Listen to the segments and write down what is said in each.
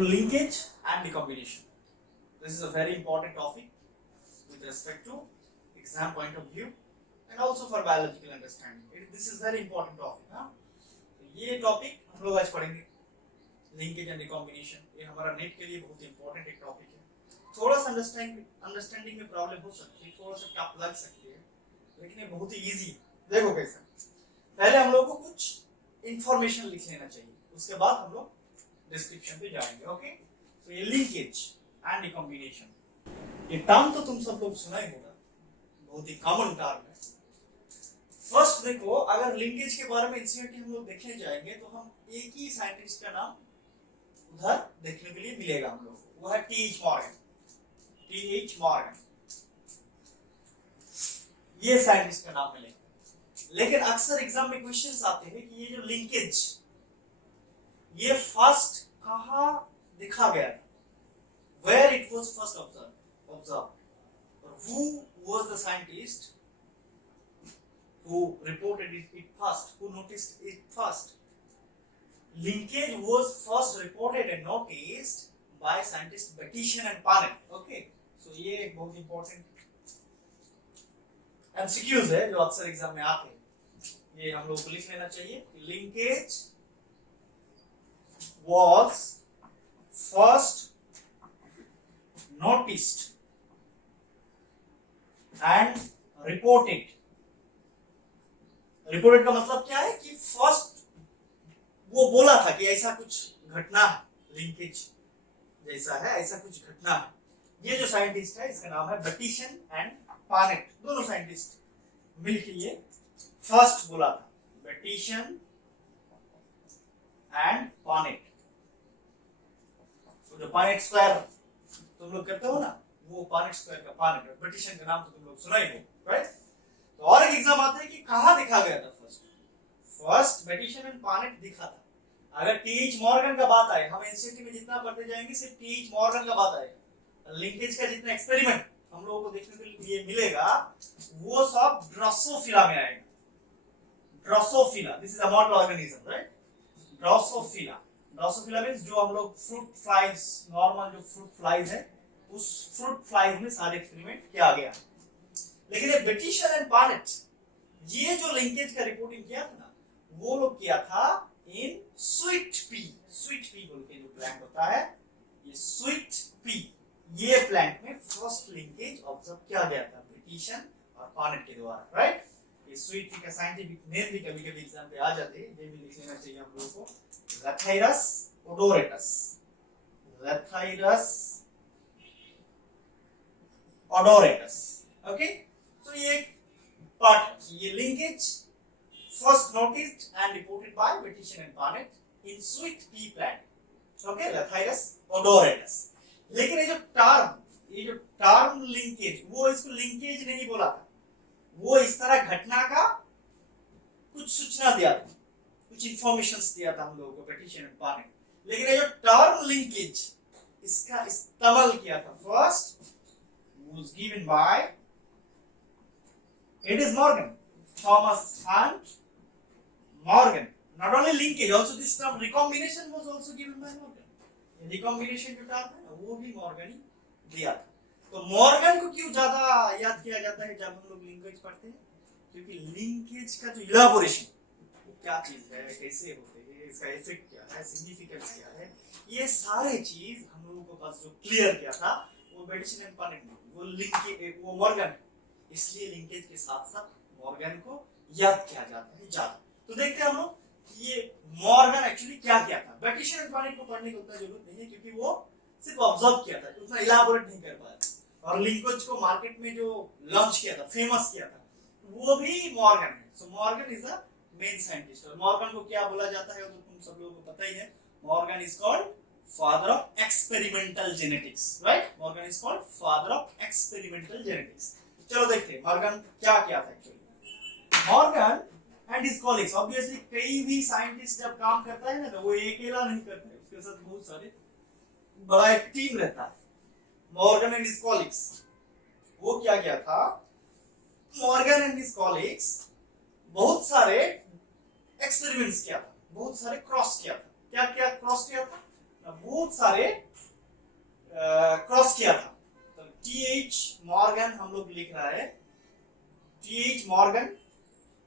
to linkage and recombination. This is a very important topic with respect to exam point of view and also for biological understanding. This is very important topic. ये topic हम लोग आज पढ़ेंगे, linkage and recombination. ये हमारा net के लिए बहुत इंपॉर्टेंट एक टॉपिक है. थोड़ा सा अंडरस्टैंडिंग में प्रॉब्लम हो सकती है, थोड़ा सा टफ लग सकती है, लेकिन ये बहुत ही इजी है. देखो कैसा, पहले हम लोग को कुछ इंफॉर्मेशन लिख लेना चाहिए, उसके बाद हम लोग डिस्क्रिप्शन पे जाएंगे. ओके, तो ये लिंकेज एंड रिकॉम्बिनेशन, ये टर्म तो तुम सब लोग सुना ही होगा, बहुत ही कॉमन टर्म है. फर्स्ट देखो, अगर लिंकेज के बारे में एनसीईआरटी हम लोग देखने जाएंगे तो हम एक ही साइंटिस्ट का नाम उधर देखने के लिए मिलेगा हम लोग को, वो है टीएच मॉर्गन. टीएच मॉर्गन, ये साइंटिस्ट का नाम मिलेगा. लेकिन अक्सर एग्जाम में क्वेश्चंस आते हैं कि ये जो लिंकेज, ये फर्स्ट कहां दिखा गया था, where it was first observe, और who was the scientist who reported it first, who noticed it first. Linkage was first reported and noticed by scientists Bettison and Panett. Okay, so ये एक बहुत important MCQs है जो अक्सर exam में आते हैं, ये हम लोग को लिख लेना चाहिए. Linkage was first noticed and reported. Reported का मतलब क्या है कि फर्स्ट वो बोला था कि ऐसा कुछ घटना है, लिंकेज जैसा है, ऐसा कुछ घटना है. ये जो साइंटिस्ट है इसका नाम है बेटिसन एंड पानेट. दोनों साइंटिस्ट मिलकर ये फर्स्ट बोला था, बेटिसन एंड पानेट. तो जो पानेट स्क्वायर तुम लोग करते हो ना, वो पानेट स्क्वायर का पानेट. बेटिसन का नाम तो तुम लोग सुना ही हो, राइट. तो और एक एग्जाम आता है कि कहां दिखा गया था फर्स्ट बेटिसन एंड पानेट दिखा था. अगर टीएच मॉर्गन का बात आए, हम एनसीईआरटी में जितना पढ़ते जाएंगे सिर्फ टीएच मॉर्गन का बात आएगा. लिंकेज का जितना एक्सपेरिमेंट हम लोगों को देखने के लिए मिलेगा वो सब ड्रोसोफिला में आएगा. Drosophila, this is a model organism, right. Drosophila, Drosophila means जो हम लोग फ्रूट फ्लाइज, नॉर्मल जो फ्रूट फ्लाइज है, उस फ्रूट फ्लाइज में सारे एक्सपेरिमेंट किया गया. लेकिन ये बेटिसन एंड पानेट, ये जो लिंकेज का रिपोर्टिंग किया था ना, वो लोग किया था इन स्वीट पी. स्वीट पी बोल के जो प्लांट होता है, ये स्वीट पी, ये प्लांट में फर्स्ट लिंकेज ऑब्जर्व किया गया था बेटिसन और पानेट के द्वारा, राइट. ये स्वीट पी का साइंटिफिक नेम भी कभी-कभी एग्जाम पे आ जाते हैं, ये भी लिख लेना चाहिए हम लोगों को. लैथाइरस ओडोरेटस, लैथाइरस ओडोरेटस. ओके, तो ये पार्ट, ये linkage first noticed and reported by Bateson and Punnett in sweet pea plant. Okay, Lathyrus odoratus. लेकिन ये जो टर्म लिंकेज, वो इसको लिंकेज नहीं बोला था, वो इस तरह घटना का कुछ सूचना दिया था, कुछ इंफॉर्मेशंस दिया था हम लोगों को बेटिसन एंड पानेट. लेकिन ये जो टर्म लिंकेज, इसका इस्तेमाल किया था first was given by Edis Morgan, Thomas and Morgan. Not only linkage, also this term recombination was also given by Morgan. recombination जो टर्म है ना, वो भी मॉर्गन ही दिया था. तो मॉर्गन को क्यों ज्यादा याद किया जाता है जब हम लोग लिंकेज पढ़ते हैं? क्योंकि लिंकेज का जो इलाबोरेशन, वो क्या चीज है, कैसे होते हैं, इसका इफेक्ट क्या है, सिग्निफिकेंस क्या है, ये सारे चीज हम लोगों को पास जो क्लियर किया था वो बेटिसन एंड पानेट ने, वो लिंकेज, वो मॉर्गन. इसलिए लिंकेज के साथ साथ मॉर्गन को याद किया जाता है ज्यादा. तो देखते हैं हम लोग ये मॉर्गन एक्चुअली क्या किया था. बेटिसन एंड पानेट को पढ़ने की उतना जरूरत नहीं है क्योंकि वो सिर्फ ऑब्जर्व किया था, उतना इलाबोरेट नहीं कर पाया. और लिंकेज को मार्केट में जो लॉन्च किया था, फेमस किया था, वो भी मॉर्गन है. So Morgan is the main scientist. और मॉर्गन को क्या बोला जाता है तो तुम सब लोगों को पता ही है. Morgan is called father of experimental genetics, right. Morgan is called father of experimental genetics. चलो देखते हैं मॉर्गन क्या किया था actually. Morgan and his colleagues, obviously कई भी साइंटिस्ट जब काम करता है ना तो वो अकेला नहीं करता है, उसके साथ बहुत सारे बड़ा एक टीम रहता है. मॉर्गन एंड हिज कॉलीग्स, वो क्या किया था, मॉर्गन एंड हिज कॉलीग्स बहुत सारे एक्सपेरिमेंट्स किया था, बहुत सारे क्रॉस किया था. क्या क्या क्रॉस किया था? बहुत सारे क्रॉस किया था। तो टीएच मॉर्गन हम लोग लिख रहा है, टीएच मॉर्गन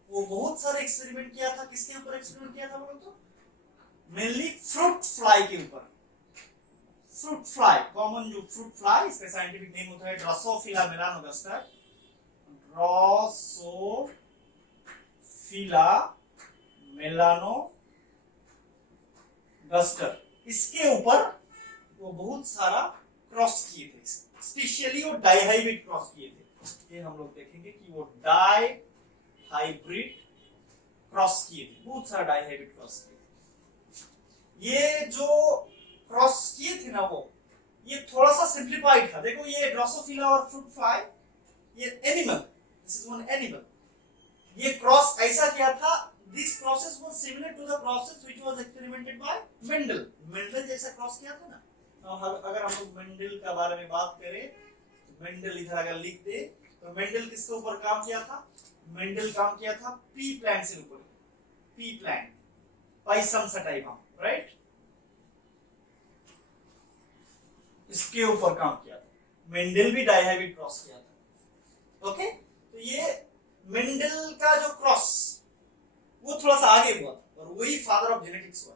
वो बहुत सारे एक्सपेरिमेंट किया था। किसके ऊपर एक्सपेरिमेंट किया था बोलो तो? मेनली फ्रूट फ्लाई के ऊपर। फ्रूट फ्लाई, कॉमन जो फ्रूट फ्लाई, इसका साइंटिफिक नेम होता है ड्रोसोफिला मेलानोगास्टर। ड्रोसोफिला मेलानोगास्टर, इसके ऊपर वो बहुत सारा क्रॉस किए थे। स्पेशली वो डाइहाइब्रिड क्रॉस किए थे। ये हम लोग देखेंगे कि वो डाइहाइब्रिड क्रॉस किए थे, बहुत सारा डाइहाइब्रिड क्रॉस किए थे। ये जो क्रॉस किए थे ना वो, ये थोड़ा सा सिंप्लीफाइड था। देखो ये ड्रोसोफिला और फ्रूट फ्लाई, ये animal, this is one animal. ये क्रॉस ऐसा किया था, this process was similar to the process which was experimented by Mendel. Mendel जैसा क्रॉस किया था ना। अगर हम लोग मेंडल के बारे में बात करें तो मेंडल इधर अगर लिख दे तो मेंडल किसके ऊपर काम किया था? मेंडल काम किया था पी प्लांट से ऊपर, P plant, Pisum sativa, right, इसके ऊपर काम किया था। मेंडल भी डाइहाइब्रिड क्रॉस किया था। ओके, तो ये मेंडल का जो क्रॉस वो थोड़ा सा आगे हुआ था और वही फादर ऑफ जेनेटिक्स हुआ।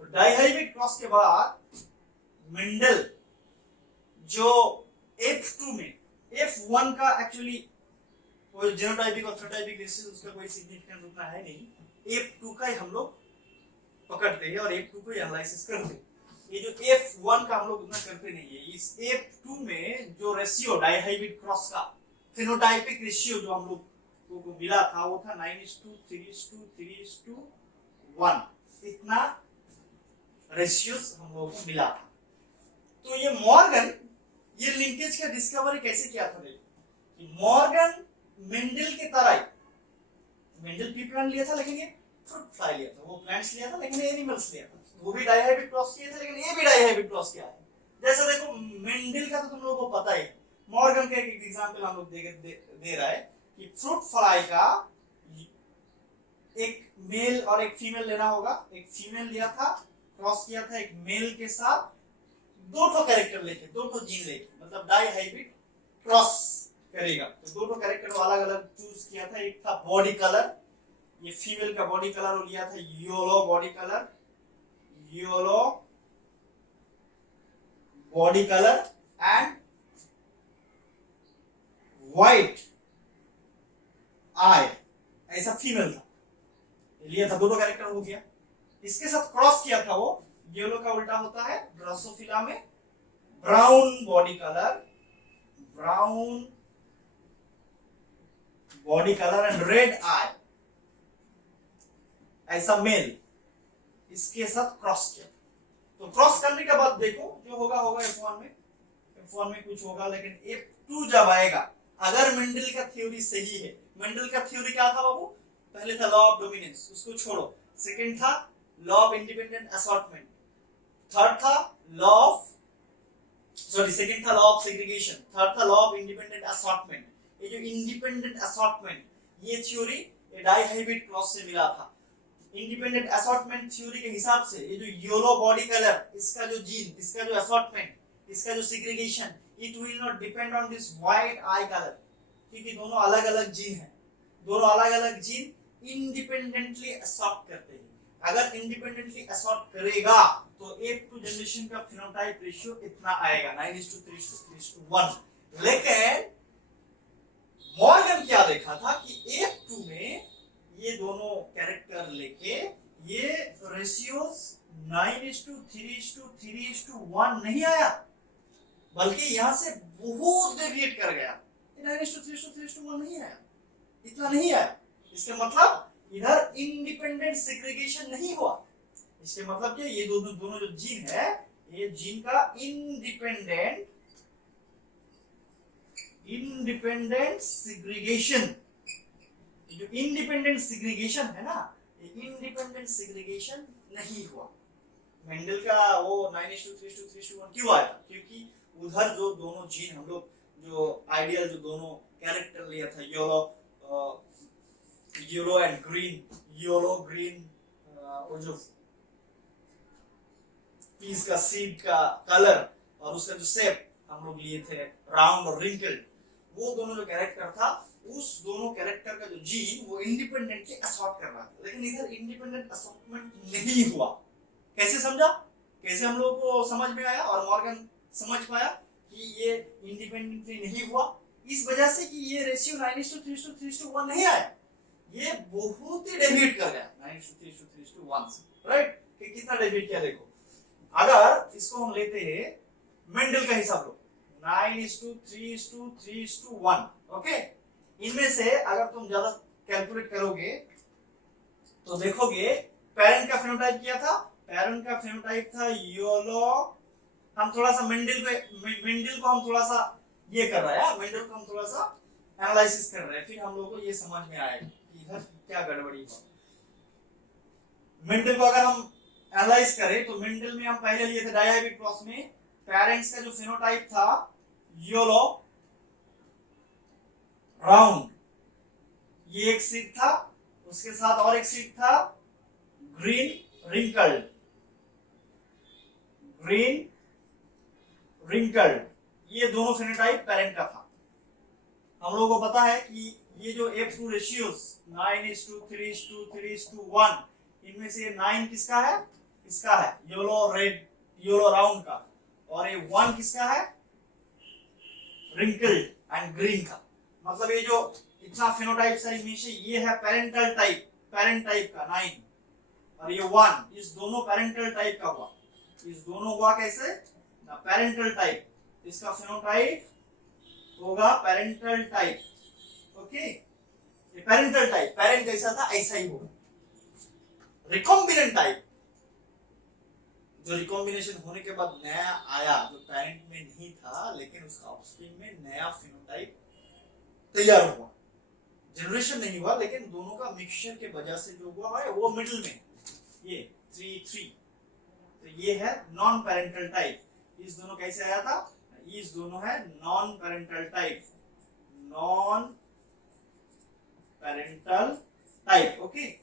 तो डाइहाइब्रिड क्रॉस के बाद मेंडल जो F2 में, F1 का एक्चुअली वो जीनोटाइपिक और फेनोटाइपिक डिसीज उसका कोई सिग्निफिकेंस उतना है नहीं, F2 का ही हम लोग पकड़ते हैं और F2 को एनालिसिस करते हैं। ये जो F1 का हम लोग उतना करते नहीं है। इस F2 में जो रेशियो डाइहाइब्रिड क्रॉस का फेनोटाइपिक रेशियो जो हम लोग को मिला था वो था 9:3:3:1, इतना रेशियोस हम लोगों को मिला था। तो ये मॉर्गन ये लिंकेज का डिस्कवरी कैसे किया था? देखो, मॉर्गन मेंडल के तरह ही, मेंडल पी प्लांट लिया था लेकिन ये फ्रूट फ्लाई लिया था, वो प्लांट्स लिया था लेकिन ये एनिमल्स लिया था। वो भी डाइहाइब्रिड क्रॉस किए थे लेकिन ये भी डाइहाइब्रिड क्रॉस किया है। जैसे देखो मेंडल का तो तुम लोगों को पता ही, मॉर्गन का एक एग्जांपल हम लोग दे रहा है कि फ्रूट फ्लाई का एक मेल और एक फीमेल लेना होगा। एक फीमेल लिया था, क्रॉस किया था एक मेल के साथ, दो ठो कैरेक्टर लेके, दो ठो जीन लेके, मतलब डाइहाइब्रिड क्रॉस करेगा। तो दो ठो कैरेक्टर अलग अलग चूज किया था। एक था बॉडी कलर, ये फीमेल का बॉडी कलर वो लिया था yellow body colour, yellow body colour and white eye, ऐसा फीमेल था, लिया था। दोनों कैरेक्टर हो गया। इसके साथ क्रॉस किया था वो, येलो का उल्टा होता है ड्रोसोफिला में brown body colour, brown body colour and red eye, ऐसा मेल, इसके साथ क्रॉस किया। तो क्रॉस करने के बाद देखो जो होगा होगा F1 में, F1 में कुछ होगा, लेकिन F2 जब आएगा, अगर मेंडल का थ्योरी सही है, मेंडल का थ्योरी क्या था बाबू? पहले था लॉ ऑफ डोमिनेंस, उसको छोड़ो। सेकंड था law of independent assortment, third था लॉ ऑफ सेकंड था लॉ ऑफ सेग्रीगेशन, थर्ड था लॉ ऑफ इंडिपेंडेंट असॉर्टमेंट। ये जो इंडिपेंडेंट असॉर्टमेंट, ये थ्योरी डाइहाइब्रिड क्रॉस से मिला था। इंडिपेंडेंट असॉर्टमेंट थ्योरी के हिसाब से ये जो येलो बॉडी कलर, इसका जो जीन, इसका जो असॉर्टमेंट, इसका जो segregation, it will not depend on this white I colour, क्योंकि दोनों अलग अलग जीन हैं। दोनों अलग अलग जीन इंडिपेंडेंटली असॉर्ट करते हैं। अगर इंडिपेंडेंटली असॉर्ट करेगा तो F2 जनरेशन का फिनोटाइप रेशियो इतना आएगा 9:3:1। लेकिन मॉर्गन क्या देखा था कि F2 में ये दोनों कैरेक्टर लेके ये रेशियोस 9:3:3:1 नहीं आया, बल्कि यहां से बहुत डेविएट कर गया। 9:3:3:1 नहीं आया, इतना नहीं आया। इसका मतलब इधर इंडिपेंडेंट सेग्रीगेशन नहीं हुआ। इसके मतलब क्या, ये दोनों जो जीन है, ये जीन का इंडिपेंडेंट सेग्रीगेशन, जो इंडिपेंडेंट सेग्रीगेशन है ना, ये इंडिपेंडेंट सेग्रीगेशन नहीं हुआ। मेंडल का वो 9:3:3:1 क्यों आया? क्योंकि उधर जो दोनों जीन हम लोग जो आइडियल जो दोनों कैरेक्टर लिया था, yellow and green, yellow green, और जो पीस का सीड का कलर और उसका जो शेप हम लोग लिए थे राउंड और रिंकल्ड, वो दोनों जो कैरेक्टर था, उस दोनों कैरेक्टर का जो जीन वो इंडिपेंडेंटली असॉर्ट कर रहा था, लेकिन इधर इंडिपेंडेंट असॉर्टमेंट नहीं हुआ। कैसे समझा, कैसे हम लोगों को समझ में आया और मॉर्गन समझ पाया कि ये इंडिपेंडेंटली नहीं हुआ? इस वजह से कि ये रेशियो 9:3:3:1 नहीं आया, ये बहुत ही डेविएट कर गया 9:3:3:1 से, राइट? कि कितना डेविएट किया देखो। अगर इसको हम लेते हैं मेंडल का हिसाब लो 9:3:3:1, ओके, इनमें से अगर तुम ज्यादा कैलकुलेट करोगे तो देखोगे पेरेंट का फेनोटाइप क्या था, पेरेंट का फेनोटाइप था येलो। हम थोड़ा सा मेंडल को हम थोड़ा सा ये कर रहे हैं, मेंडल को हम थोड़ा सा एनालिसिस कर रहे हैं, फिर हम लोगों को ये समझ में आएगा कि इधर क्या गड़बड़ी हुआ। मेंडल को अगर हम एनालाइज करें तो मेंडल में हम पहले लिए थे डायहाइब्रिड क्रॉस में पेरेंट्स का जो फेनोटाइप था येलो राउंड, ये एक सीड था, उसके साथ और एक सीड था ग्रीन रिंकल्ड, ग्रीन रिंकल्ड, ये दोनों फेनोटाइप पेरेंट का था। हम लोगों को पता है कि ये जो F2 रेशियोज 9:3:3:1, इनमें से 9 किसका है, इसका है येलो रेड येलो राउंड का, और ये 1 किसका है, रिंकल्ड एंड ग्रीन का। मतलब ये जो इतना फेनोटाइप है इनमें से ये है पेरेंटल टाइप, पेरेंट टाइप का 9, और ये 1, इस दोनों पेरेंटल टाइप का हुआ। इस दोनों हुआ कैसे, पेरेंटल टाइप, इसका फेनोटाइप होगा पेरेंटल टाइप, ओके। ये पेरेंटल टाइप, पेरेंट जैसा था ऐसा ही होगा। रिकॉम्बिनेंट टाइप, जो रिकॉम्बिनेशन होने के बाद नया आया, जो पेरेंट में नहीं था लेकिन उसका ऑफस्प्रिंग में नया फेनोटाइप तैयार हुआ, जनरेशन नहीं हुआ लेकिन दोनों का मिक्सचर के वजह से जो हुआ है वो मिडिल में, ये 3:3, तो ये है नॉन पेरेंटल टाइप। इस दोनों कैसे आया था, इस दोनों है non parental type, non parental type, okay.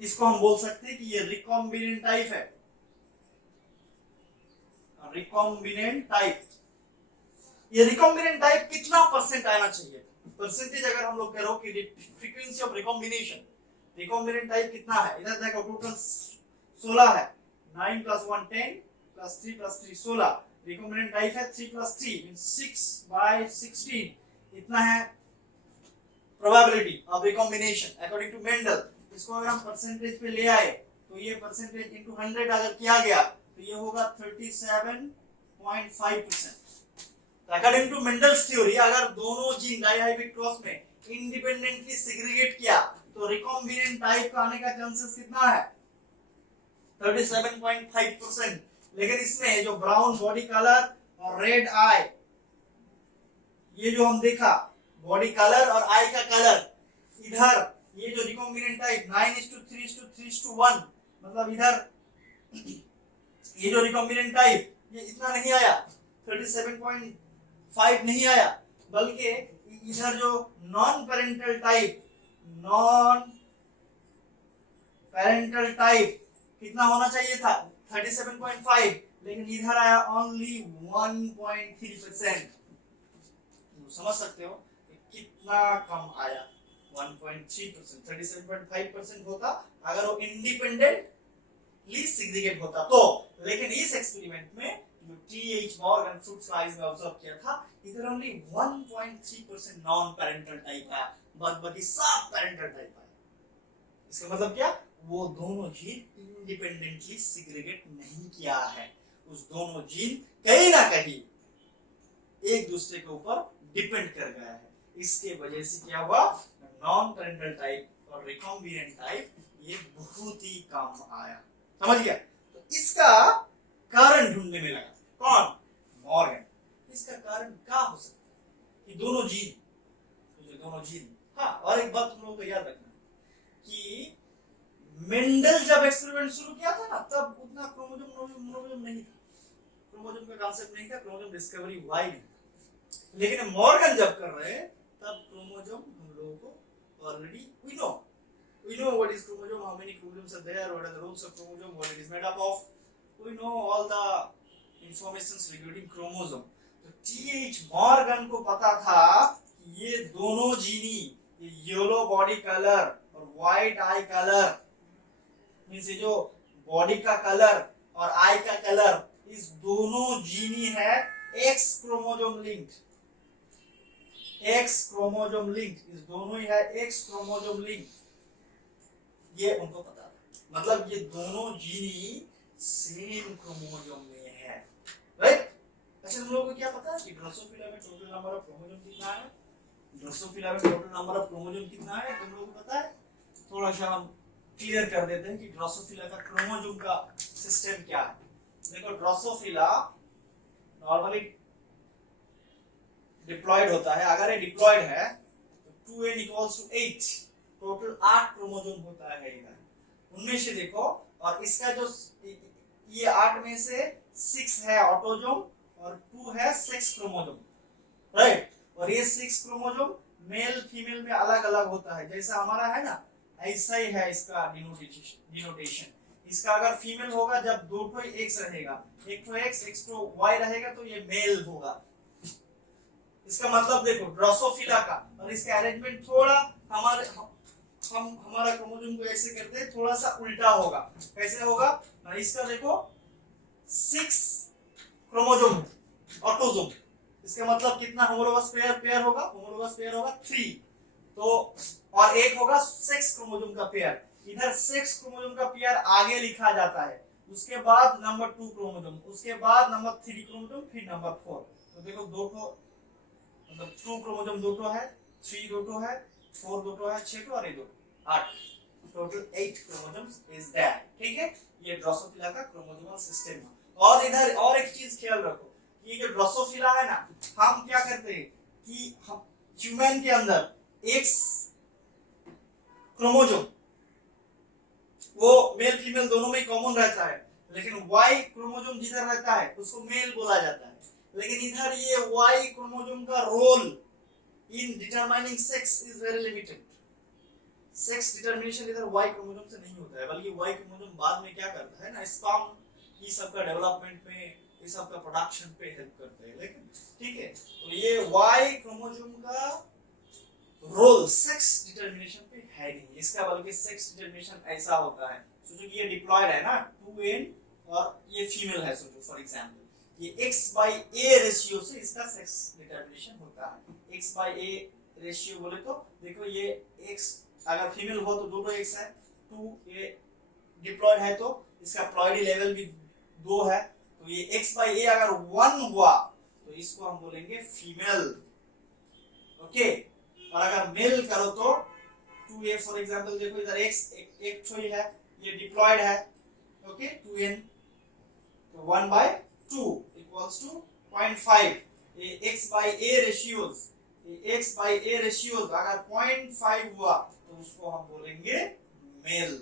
इसको हम बोल सकते हैं कि ये रिकॉम्बिनेंट टाइप है, रिकॉम्बिनेंट टाइप। ये रिकॉम्बिनेंट टाइप कितना परसेंट आना चाहिए, परसेंटेज अगर हम लोग करो कि frequency of recombination, recombinant type कितना है, इधर देखो टोटल 16 है, 9 + 1 10 + 3 + 3 16, रिकॉम्बिनेंट टाइप है 3 + 3 मींस 6/16, इतना है probability of recombination according to Mendel. इसको अगर हम परसेंटेज पे ले आए तो ये परसेंटेज इनटू 100 अगर किया गया तो ये होगा 37.5%। अकॉर्डिंग टू मेंडल्स थ्योरी, अगर दोनों जीन डायहाइब्रिड क्रॉस में इंडिपेंडेंटली सेग्रीगेट किया तो रिकॉम्बिनेंट टाइप का आने का चांसेस कितना है, 37.5%। लेकिन इसमें जो ब्राउन बॉडी कलर और रेड आई, ये जो हम देखा बॉडी कलर और आई का कलर, इधर ये जो रिकॉम्बिनेंट टाइप 9:3:3:1, मतलब इधर ये जो रिकॉम्बिनेंट टाइप ये इतना नहीं आया, 37.5 नहीं आया, बल्कि इधर जो non parental type, non parental type कितना होना चाहिए था 37.5, लेकिन इधर आया ओनली 1.3%। समझ सकते हो कितना कम आया, 1.3%। 37.5% होता अगर वो इंडिपेंडेंटली सेग्रीगेट होता तो। लेकिन इस एक्सपेरिमेंट में जो टी.एच. मॉर्गन फ्रूट्स फ्लाइज में ऑब्जर्व किया था, इधर ओनली 1.3% नॉन पेरेंटल टाइप आया, बाकी सब पेरेंटल टाइप आया। इसका मतलब क्या, वो दोनों जीन इंडिपेंडेंटली सेग्रीगेट नहीं किया है, उस दोनों जीन कहीं ना कहीं एक दूसरे के ऊपर डिपेंड कर गया है। इसके वजह से क्या हुआ, नॉन पेरेंटल टाइप और रिकॉम्बिनेंट टाइप ये बहुत ही कम आया। समझ गया? तो इसका कारण ढूंढने में लगा कौन, मॉर्गन। इसका कारण क्या हो सकता है कि दोनों जीन हाँ, और एक बात तुम लोगों को याद रखना कि मेंडल जब एक्सपेरिमेंट शुरू किया था ना, तब उतना क्रोमोसोम नहीं था, क्रोमोसोम का कांसेप्ट नहीं था, क्रोमोसोम डिस्कवरी हुआ ही नहीं। लेकिन मॉर्गन जब कर रहे हैं तब क्रोमोसोम हम लोगों को already we know We know what is chromosome, how many chromosomes are there, what are the roles of chromosome, what it is made up of. We know all the informations regarding chromosome. तो T.H. Morgan को पता था कि ये दोनों जीनी, ये yellow body colour और white आई colour, means ये जो बॉडी का कलर और आई का कलर, इस दोनों जीनी है x chromosome linked, x chromosome linked, इस दोनों ही है एक्स क्रोमोसोम लिंक्ड, ये उनको पता था। मतलब ये दोनों जीनी सेम क्रोमोसोम में है, राइट। अच्छा, तुम लोगों को क्या पता है कि ड्रोसोफिला में टोटल नंबर ऑफ क्रोमोसोम कितना है? ड्रोसोफिला में टोटल नंबर ऑफ क्रोमोसोम कितना है तुम लोगों को पता है? थोड़ा सा हम क्लियर कर देते हैं कि ड्रोसोफिला का क्रोमोसोम का सिस्टम क्या है। देखो, ड्रोसोफिला नॉर्मली डिप्लॉयड होता है। अगर ये डिप्लॉयड है तो 2n equals to 8, total 8 chromosome होता है इधर। उनमें से देखो, और इसका जो ये 8 में से 6 है ऑटोसोम और 2 है सेक्स क्रोमोसोम, राइट। और ये 6 क्रोमोसोम मेल फीमेल में अलग अलग होता है, जैसा हमारा है ना, ऐसा ही है इसका डिनोटेशन। इसका अगर फीमेल होगा जब दो तो एक्स रहेगा, एक तो एक्स एक तो वाई रहेगा, तो ये मेल होगा। इसका मतलब देखो ड्रोसोफिला का, और इसका अरेंजमेंट थोड़ा हमारा क्रोमोसोम को ऐसे करते हैं, थोड़ा सा उल्टा होगा। कैसे होगा? इसका देखो 6 क्रोमोसोम ऑटोसोम, इसका मतलब कितना होमोलोगस पेयर होगा? होमोलोगस पेयर होगा 3, तो और एक होगा सेक्स क्रोमोसोम का पेयर। इधर सेक्स क्रोमोसोम का पेयर आगे लिखा जाता है, उसके बाद नंबर 2 क्रोमोसोम, उसके बाद नंबर 3 क्रोमोसोम, फिर नंबर 4। तो देखो दो तो मतलब 2 क्रोमोसोम दो तो है, 3 दो तो है, 4 दो तो है, 6 तो और ये 2 8, टोटल 8 क्रोमोसोम्स इज देयर। ठीक है, ये ड्रोसोफिला का क्रोमोसोमल सिस्टम है। और इधर और एक चीज ख्याल रखो कि ये जो ड्रोसोफिला है ना, हम क्या करते हैं कि हम ह्यूमन के अंदर एक्स क्रोमोसोम वो मेल फीमेल दोनों में कॉमन रहता है, लेकिन वाई क्रोमोसोम जिधर रहता है उसको मेल बोला जाता है। लेकिन इधर ये वाई क्रोमोसोम का role in determining sex is very limited. Sex determination इधर वाई क्रोमोसोम से नहीं होता है, बल्कि वाई क्रोमोसोम बाद में क्या करता है ना, स्पर्म ये सब का डेवलपमेंट में, ये सब का प्रोडक्शन पे हेल्प करते हैं। लेकिन ठीक है, तो ये वाई क्रोमोसोम का रोल सेक्स डिटरमिनेशन पे है नहीं इसका, बल्कि सेक्स डिटरमिनेशन ऐसा होता है, सोचो कि ये डिप्लॉयड है ना 2n और ये फीमेल है, सोचो फॉर एग्जांपल ये x/a रेशियो से इसका सेक्स डिटरमिनेशन होता है। x/a रेशियो बोले तो देखो ये x अगर फीमेल हो तो 2 x है, 2 ये डिप्लॉयड है तो इसका प्लॉइडी लेवल भी 2 है, तो ये x/a अगर 1 हुआ तो इसको हम बोलेंगे फीमेल, ओके। और अगर मेल करो तो 2a फॉर एग्जांपल, देखो इधर x एक छोई है, ये डिप्लॉयड है, ओके 2n, तो 1/2 इक्वल्स टू 0.5। ये x/a रेशियोज, ये x/a रेशियोज अगर 0.5 हुआ तो उसको हम बोलेंगे मेल।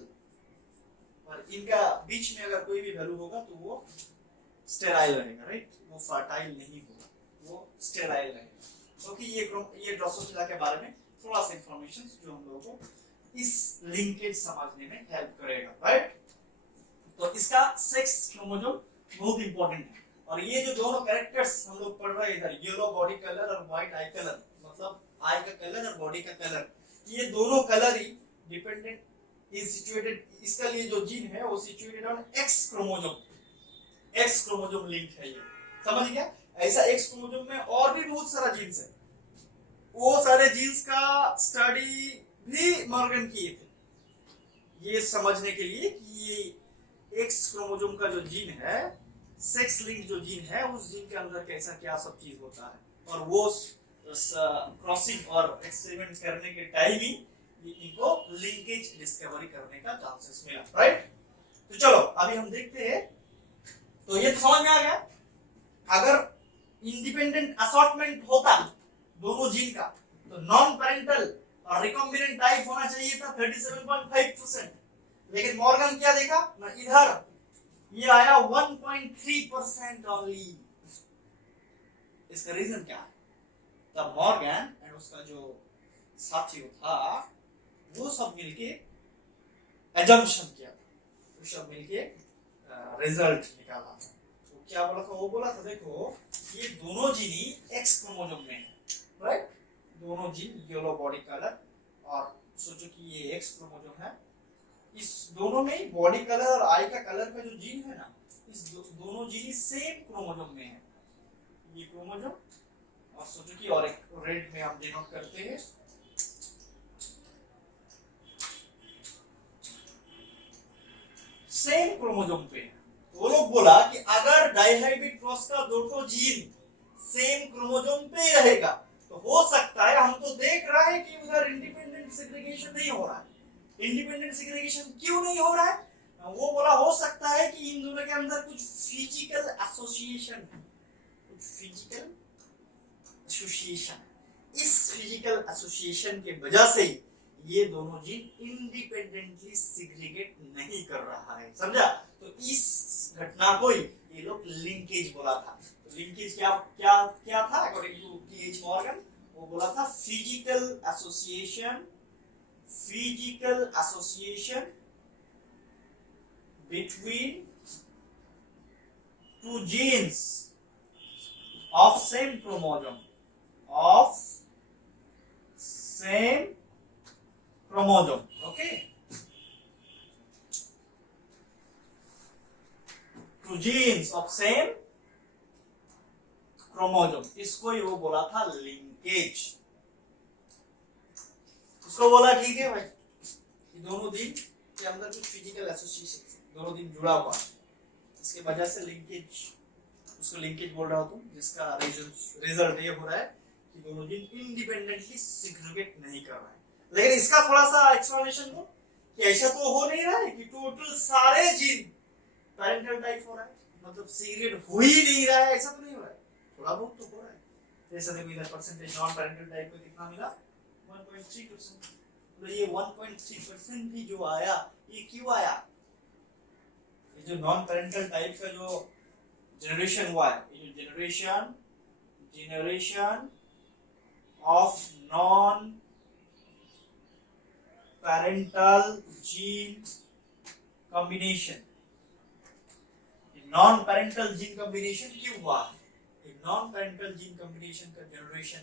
और इनका बीच में अगर कोई भी वैल्यू होगा तो वो स्टेराइल रहेगा, राइट, वो फर्टाइल नहीं होगा, वो स्टेराइल रहेगा। क्योंकि ये ड्रोसोफिला के बारे में थोड़ा सा इंफॉर्मेशन जो हम लोगों को इस लिंकेज समझने में हेल्प करेगा, राइट। तो इसका सेक्स क्रोमोसोम बहुत इंपॉर्टेंट है। और ये जो दोनों कैरेक्टर्स हम लोग पढ़ रहे हैं इधर, येलो बॉडी कलर और व्हाइट आई कलर, मतलब आई का कलर और बॉडी का कलर, ये दोनों colour he dependent is situated, इसका लिए जो जीन है वो situated on x chromosome, x chromosome link है ये, समझ गया। ऐसा एक्स क्रोमोसोम में और भी बहुत सारा जीन्स है, वो सारे जीन्स का स्टडी भी मॉर्गन किए थे ये समझने के लिए कि ये एक्स क्रोमोसोम का जो जीन है, सेक्स लिंक जो जीन है, उस जीन के अंदर कैसा क्या सब चीज होता है, और वो क्रॉसिंग और एक्सपेरिमेंट करने के टाइम ही इनको लिंकेज डिस्कवरी करने का चांसेस मिला, राइट। तो चलो अभी हम देखते हैं। तो ये तो समझ में आ गया, अगर इंडिपेंडेंट असॉर्टमेंट होता दोनों जीन का तो नॉन पेरेंटल और रिकॉम्बिनेंट टाइप होना चाहिए था 37.5%, लेकिन मॉर्गन क्या देखा ना, इधर ये आया 1.3% ओनली। इसका रीजन क्या है? तब मॉर्गन एंड उसका जो साथी था वो सब मिलके एजम्पशन किया था, तो सब मिलके रिजल्ट निकाला था। तो क्या बोला था, वो बोला था देखो ये दोनों जीन ही एक्स क्रोमोसोम में है, राइट, दोनों जीन येलो बॉडी कलर, और सोचो कि ये एक्स क्रोमोसोम है, इस दोनों में बॉडी कलर और आई का कलर का जो जीन है ना, इस दोनों जीन सेम क्रोमोसोम में है, ये क्रोमोसोम, और सोचो कि और एक रेड में हम डिनोट करते हैं, सेम क्रोमोसोम पे। वो लोग बोला कि अगर डाइहाइब्रिड क्रॉस का दो जीन सेम क्रोमोसोम पे रहेगा तो हो सकता है, हम तो देख रहे हैं कि उधर इंडिपेंडेंट सेग्रीगेशन नहीं हो रहा है। इंडिपेंडेंट सेग्रीगेशन क्यों नहीं हो रहा है? वो बोला हो सकता है कि इन दोनों के अंदर कुछ फिजिकल एसोसिएशन है, कुछ फिजिकल एसोसिएशन, इस फिजिकल एसोसिएशन के वजह से ये दोनों जीन इंडिपेंडेंटली सेग्रीगेट नहीं कर रहा है, समझा? तो इस घटना को ये लोग लिंकेज बोला था। तो लिंकेज क्या क्या क्या था अकॉर्डिंग टू टी.एच. मॉर्गन? वो बोला था physical association between two genes of same chromosome, okay, two genes of same chromosome, इसको ही वो बोला था लिंकेज। उसको बोला ठीक है भाई, दोनों दिन के अंदर कुछ फिजिकल एसोसिएशन, दोनों दिन जुड़ा हुआ, इसके वजह से लिंकेज, उसको लिंकेज बोल रहा हूं तुम, जिसका रिजल्ट ये हो रहा है कि दोनों दिन इंडिपेंडेंटली सेग्रीगेट नहीं कर रहा है। लेकिन इसका थोड़ा सा एक्सप्लेनेशन दो कि ऐसा तो हो नहीं रहा है कि टोटल सारे जीन पैरेंटल टाइप हो रहा है, मतलब सेग्रीगेट हो ही नहीं रहा है, ऐसा तो नहीं हो रहा है, थोड़ा बहुत तो हो रहा है। जैसे देखो इधर परसेंटेज नॉन पैरेंटल टाइप को कितना मिला, 1.3%। तो ये 1.3% भी जो आया, ये क्यों आया? ये जो नॉन पैरेंटल टाइप का जो जनरेशन हुआ है, ये जो generation of non parental gene combination, non parental gene combination क्यों हुआ? नॉन पैरेंटल जीन कॉम्बिनेशन का जनरेशन,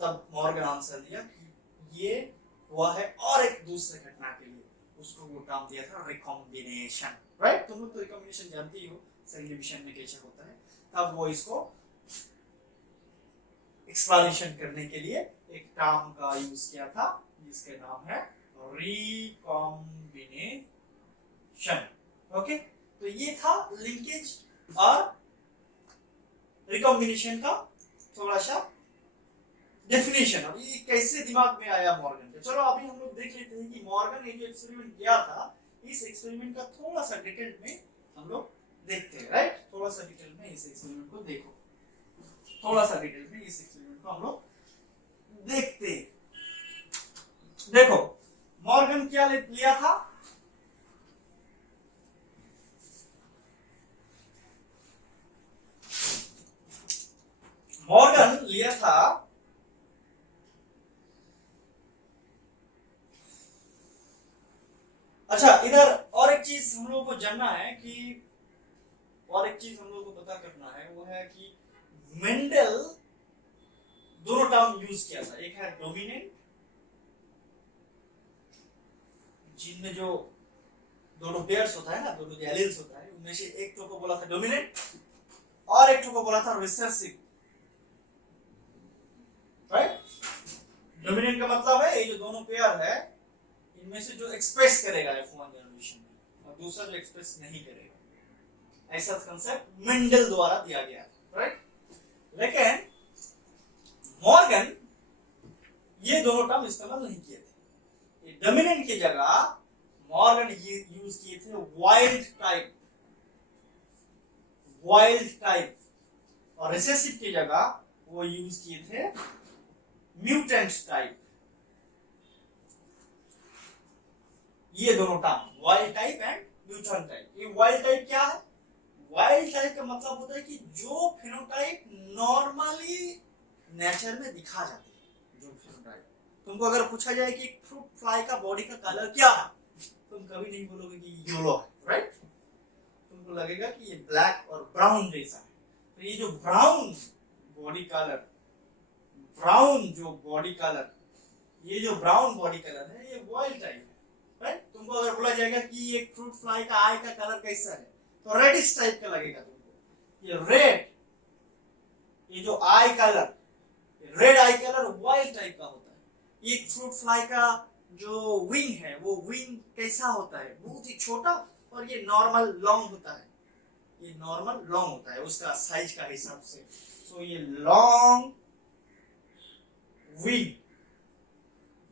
तब मॉर्गन आंसर दिया कि ये हुआ है और एक दूसरे घटना के लिए, उसको वो नाम दिया था रिकॉम्बिनेशन, राइट? तुम लोग तो रिकॉम्बिनेशन जानते ही हो सेल डिवीजन में कैसे होता है। तब वो इसको एक्सप्लेनेशन करने के लिए एक टर्म का यूज किया था जिसका नाम है रिकॉम्बिनेशन, ओके? तो ये था लिंकेज और रिकॉम्बिनेशन का थोड़ा सा डेफिनेशन। अब ये कैसे दिमाग में आया मॉर्गन के? चलो अभी हम लोग देख लेते हैं कि मॉर्गन ने जो एक्सपेरिमेंट किया था, इस एक्सपेरिमेंट का थोड़ा सा डिटेल में हम लोग देखते हैं, राइट? थोड़ा सा डिटेल में इस एक्सपेरिमेंट को देखो, थोड़ा सा डिटेल में इस एक्सपेरिमेंट को हम लोग देखते हैं। देखो मॉर्गन क्या लिया था, मॉर्गन लिया था अच्छा, इधर और एक चीज हम लोगों को जानना है कि, और एक चीज हम लोगों को पता करना है, वो है कि मेंडल दोनों टर्म यूज किया था। एक है डोमिनेंट, जिनमें जो दोनों पेयर्स होता है ना, दोनों जो एलील्स होता है, उनमें से एक को बोला था डोमिनेंट और एक को बोला था रिसेसिव, राइट? डोमिनेंट का मतलब है ये जो दोनों पेयर है इनमें से जो एक्सप्रेस करेगा F1 जनरेशन में, और दूसरा जो एक्सप्रेस नहीं करेगा, ऐसा कंसेप्ट मेंडल द्वारा दिया गया, राइट? लेकिन मॉर्गन ये दोनों टर्म इस्तेमाल नहीं किए थे। ये डोमिनेंट की जगह मॉर्गन ये यूज किए थे वाइल्ड टाइप, और रिसेसिव की जगह वो यूज किए थे म्यूटेंट टाइप। ये दोनों term wild type and mutant type. ये वाइल्ड टाइप क्या है? वाइल्ड टाइप का मतलब होता है कि जो फिनोटाइप नॉर्मली नेचर में दिखा जाती है, जो फिनोटाइप, तुमको अगर पूछा जाए कि फ्रूट फ्लाई का बॉडी का कलर क्या है, तुम कभी नहीं बोलोगे कि येलो है, राइट? तुमको लगेगा कि ये ब्लैक और ब्राउन जैसा है। तो ये जो ब्राउन बॉडी कलर, ये जो ब्राउन बॉडी कलर है, ये वाइल्ड टाइप है, राइट? तुमको अगर बोला जाएगा कि एक फ्रूट फ्लाई का आई का कलर कैसा है, तो रेडिश टाइप का लगेगा तुमको। ये रेड, ये जो आई कलर, रेड आई कलर वाइल्ड टाइप का होता है। एक फ्रूट फ्लाई का जो विंग है, वो विंग कैसा होता है? बहुत ही छोटा, और ये नॉर्मल लॉन्ग होता है। ये नॉर्मल लॉन्ग होता है उसका साइज का हिसाब से। सो ये लॉन्ग विंग,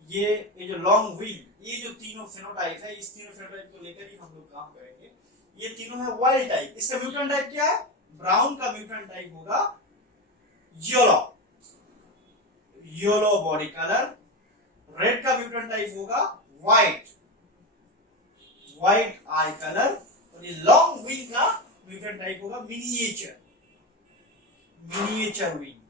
ये जो लॉन्ग विंग, ये जो तीनों फेनोटाइप है, इस तीनों फेनोटाइप को लेकर ही हम लोग काम करेंगे। ये तीनों है वाइल्ड टाइप। इसका म्यूटेंट टाइप क्या है? ब्राउन का म्यूटेंट टाइप होगा येलो बॉडी कलर। रेड का म्यूटेंट टाइप होगा व्हाइट आई कलर। और ये लॉन्ग विंग का म्यूटेंट टाइप होगा मिनिएचर विंग।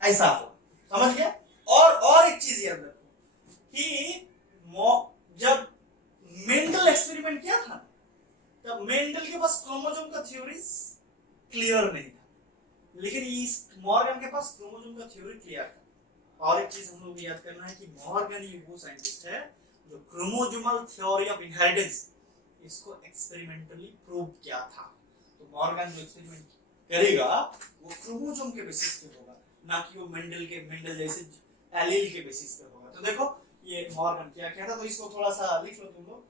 ऐसा हो, समझ गया? और एक चीज याद रखो कि जब मेंडल एक्सपेरिमेंट किया था, तब मेंडल के पास क्रोमोसोम का थ्योरी क्लियर नहीं था, लेकिन इस मॉर्गन के पास क्रोमोसोम का थ्योरी क्लियर था। और एक चीज हम लोग याद करना है कि मॉर्गन ही वो साइंटिस्ट है जो क्रोमोसोमल थ्योरी ऑफ इनहेरिटेंस इसको एक्सपेरिमेंटली प्रूव किया था। तो मॉर्गन जो एक्सपेरिमेंट करेगा वो क्रोमोसोम के बेसिस पे होगा, ना कि वो मेंडल जैसे एलील के बेसिस पे होगा। तो देखो ये मॉर्गन क्या कहता, तो इसको थोड़ा सा लिख लो तुम लोग।